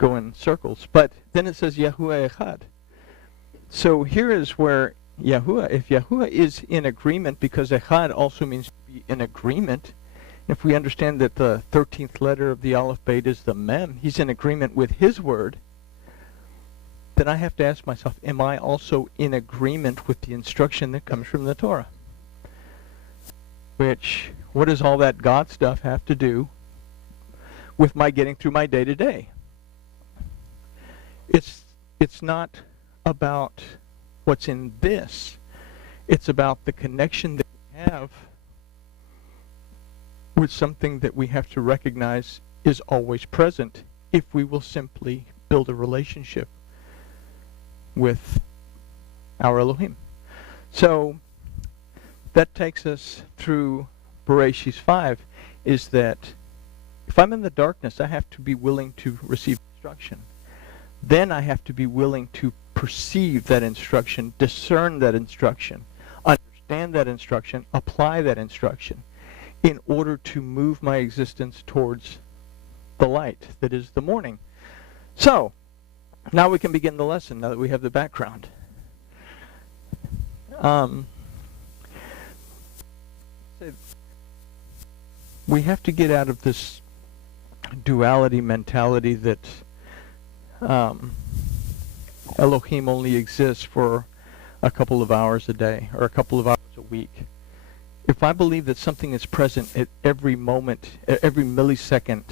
go in circles. But then it says Yahuwah Echad. So here is where Yahuwah, if Yahuwah is in agreement, because Echad also means to be in agreement, if we understand that the 13th letter of the Aleph Beit is the Mem, he's in agreement with his word, then I have to ask myself, am I also in agreement with the instruction that comes from the Torah? Which, what does all that God stuff have to do with my getting through my day-to-day? It's not about what's in this. It's about the connection that we have with something that we have to recognize is always present if we will simply build a relationship with our Elohim. So that takes us through Bereshit 5, is that if I'm in the darkness, I have to be willing to receive instruction. Then I have to be willing to perceive that instruction, discern that instruction, understand that instruction, apply that instruction, in order to move my existence towards the light that is the morning. So, now we can begin the lesson, now that we have the background. We have to get out of this duality mentality that Elohim only exists for a couple of hours a day or a couple of hours a week. If I believe that something is present at every moment, at every millisecond,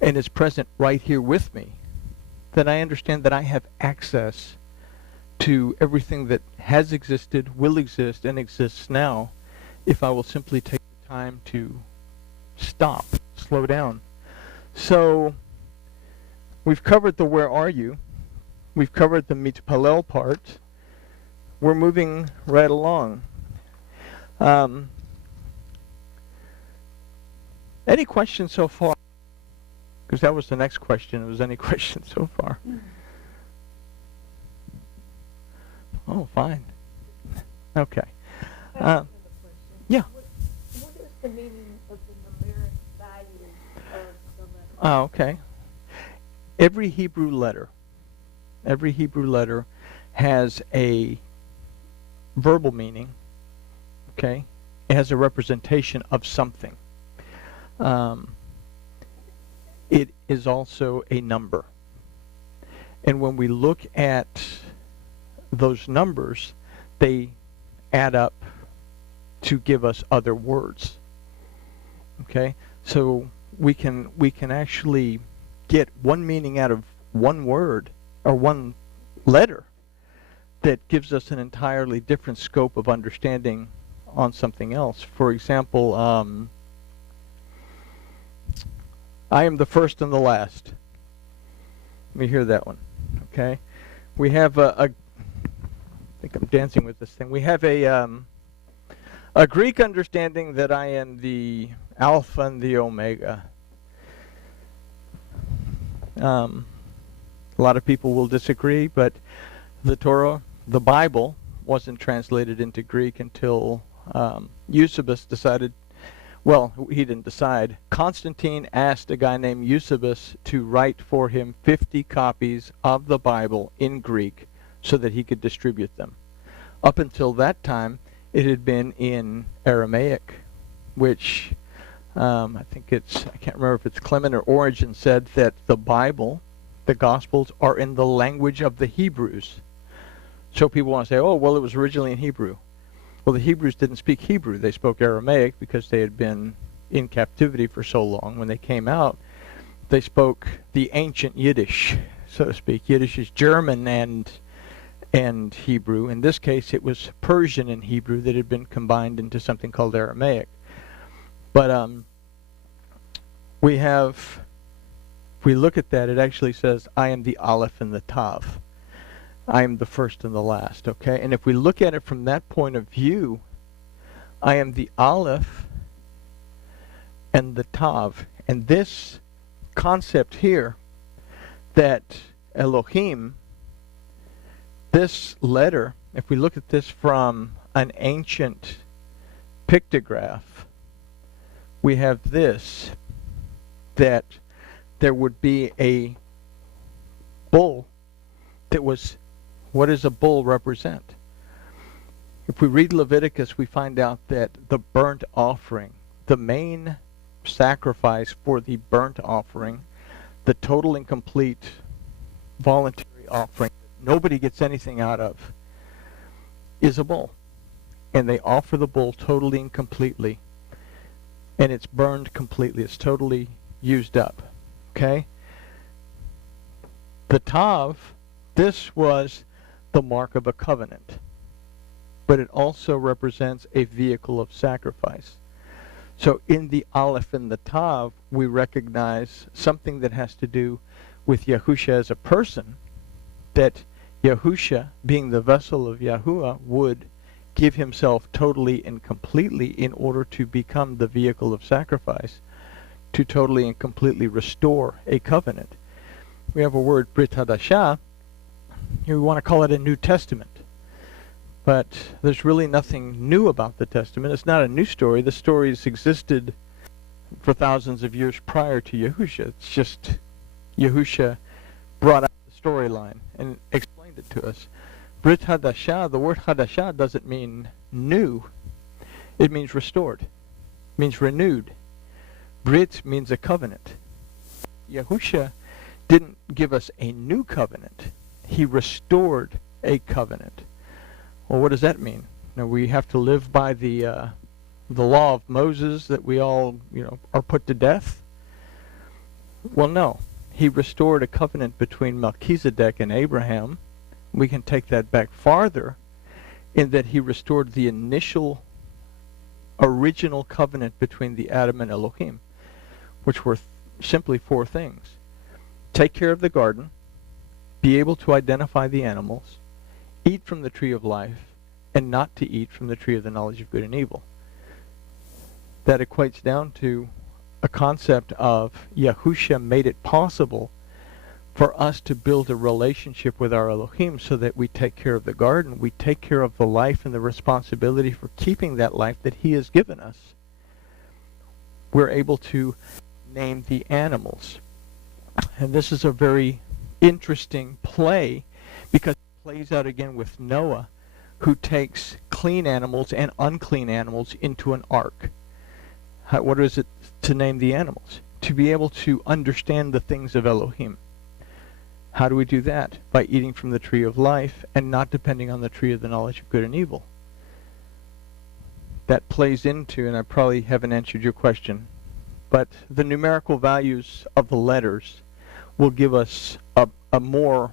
and is present right here with me, then I understand that I have access to everything that has existed, will exist, and exists now, if I will simply take the time to stop, slow down. So, we've covered the where are you. We've covered the mitpalel part. We're moving right along. Any questions so far? Because that was the next question. Was any questions so far? Oh, fine. Okay. Yeah. What is the meaning of the numeric value of the letter? Oh, okay. Every Hebrew letter has a verbal meaning, okay? It has a representation of something. It is also a number. And when we look at those numbers, they add up to give us other words. Okay? So we can actually get one meaning out of one word or one letter that gives us an entirely different scope of understanding on something else. For example, I am the first and the last. Let me hear that one. Okay? We have I think I'm dancing with this thing. We have a Greek understanding that I am the Alpha and the Omega. A lot of people will disagree, but the Torah, the Bible, wasn't translated into Greek until Eusebius decided, well, he didn't decide. Constantine asked a guy named Eusebius to write for him 50 copies of the Bible in Greek so that he could distribute them. Up until that time, it had been in Aramaic, which I think I can't remember if it's Clement or Origen said that the Bible, the Gospels, are in the language of the Hebrews. So people want to say, oh, well, it was originally in Hebrew. Well, the Hebrews didn't speak Hebrew. They spoke Aramaic because they had been in captivity for so long. When they came out, they spoke the ancient Yiddish, so to speak. Yiddish is German and Hebrew. In this case, it was Persian and Hebrew that had been combined into something called Aramaic. But if we look at that, it actually says, I am the Aleph and the Tav. I am the first and the last, okay? And if we look at it from that point of view, I am the Aleph and the Tav. And this concept here, that Elohim, this letter, if we look at this from an ancient pictograph, we have this, that there would be a bull that was, what does a bull represent? If we read Leviticus, we find out that the burnt offering, the main sacrifice for the burnt offering, the total and complete voluntary offering, nobody gets anything out of, is a bull. And they offer the bull totally and completely. And it's burned completely. It's totally used up. Okay? The tav, this was the mark of a covenant. But it also represents a vehicle of sacrifice. So in the aleph and the tav, we recognize something that has to do with Yahusha as a person, that Yahusha, being the vessel of Yahuwah, would give himself totally and completely in order to become the vehicle of sacrifice, to totally and completely restore a covenant. We have a word, Brit Hadashah. We want to call it a New Testament. But there's really nothing new about the Testament. It's not a new story. The stories existed for thousands of years prior to Yahusha. It's just Yahusha brought out the storyline and explained it to us. Brit Hadashah, the word Hadashah doesn't mean new. It means restored. It means renewed. Brit means a covenant. Yahusha didn't give us a new covenant. He restored a covenant. Well, what does that mean? Now, we have to live by the law of Moses that we all, are put to death? Well, no. He restored a covenant between Melchizedek and Abraham. We can take that back farther in that he restored the initial, original covenant between the Adam and Elohim, which were simply four things. Take care of the garden, be able to identify the animals, eat from the tree of life, and not to eat from the tree of the knowledge of good and evil. That equates down to a concept of Yahusha made it possible for us to build a relationship with our Elohim so that we take care of the garden, we take care of the life and the responsibility for keeping that life that he has given us. We're able to name the animals. And this is a very interesting play because it plays out again with Noah, who takes clean animals and unclean animals into an ark. What is it to name the animals? To be able to understand the things of Elohim. How do we do that? By eating from the tree of life and not depending on the tree of the knowledge of good and evil. That plays into, and I probably haven't answered your question, but the numerical values of the letters will give us a more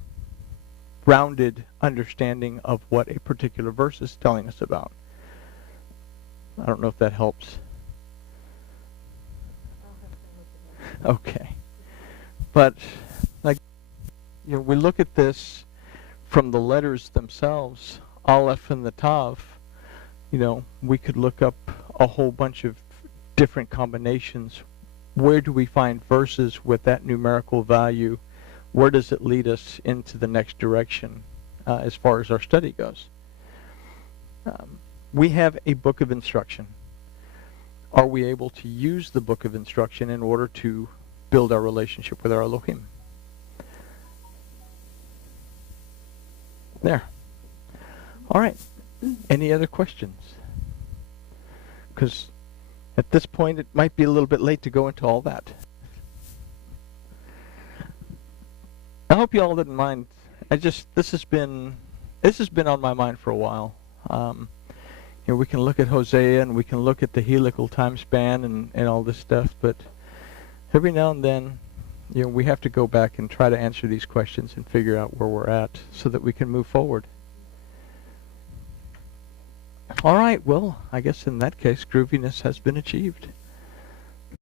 rounded understanding of what a particular verse is telling us about. I don't know if that helps. Okay. But we look at this from the letters themselves, Aleph and the Tav. We could look up a whole bunch of different combinations. Where do we find verses with that numerical value? Where does it lead us into the next direction as far as our study goes? We have a book of instruction. Are we able to use the book of instruction in order to build our relationship with our Elohim? There. All right. Any other questions? Because at this point, it might be a little bit late to go into all that. I hope you all didn't mind. This has been on my mind for a while. We can look at Hosea and we can look at the helical time span and all this stuff, but every now and then, we have to go back and try to answer these questions and figure out where we're at so that we can move forward. All right, well, I guess in that case, grooviness has been achieved.